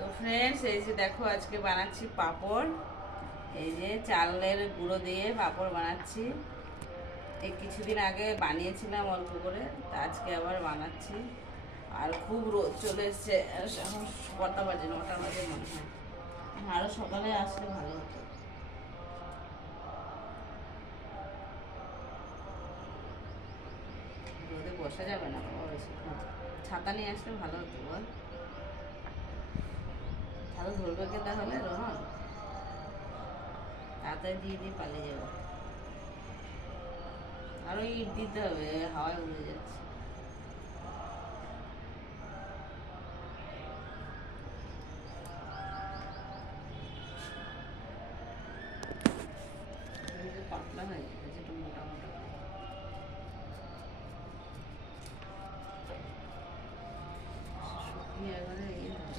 তো ফ্রেন্ডস, এই যে দেখো আজকে বানাচ্ছি পাঁপড়। এই যে চালের গুঁড়ো দিয়ে পাঁপড় বানাচ্ছি। এই কিছুদিন আগে বানিয়েছিলাম অল্প করে, তা আজকে আবার বানাচ্ছি। আর খুব রোদ চলে এসছে। এখন কটা বাজে? 9টা বাজে মনে হয়। আরও সকালে আসলে ভালো হতো। রোদে বসা যাবে না বাবা বেশিক্ষণ। ছাতা নিয়ে আসলে ভালো হতো বল। ছাতা ধরবে কে তাহলে? রোহন তাড়াতাড়ি দিয়ে পালিয়ে যাবে। আরো ইট দিতে হবে, হাওয়ায় উড়ে যাচ্ছে।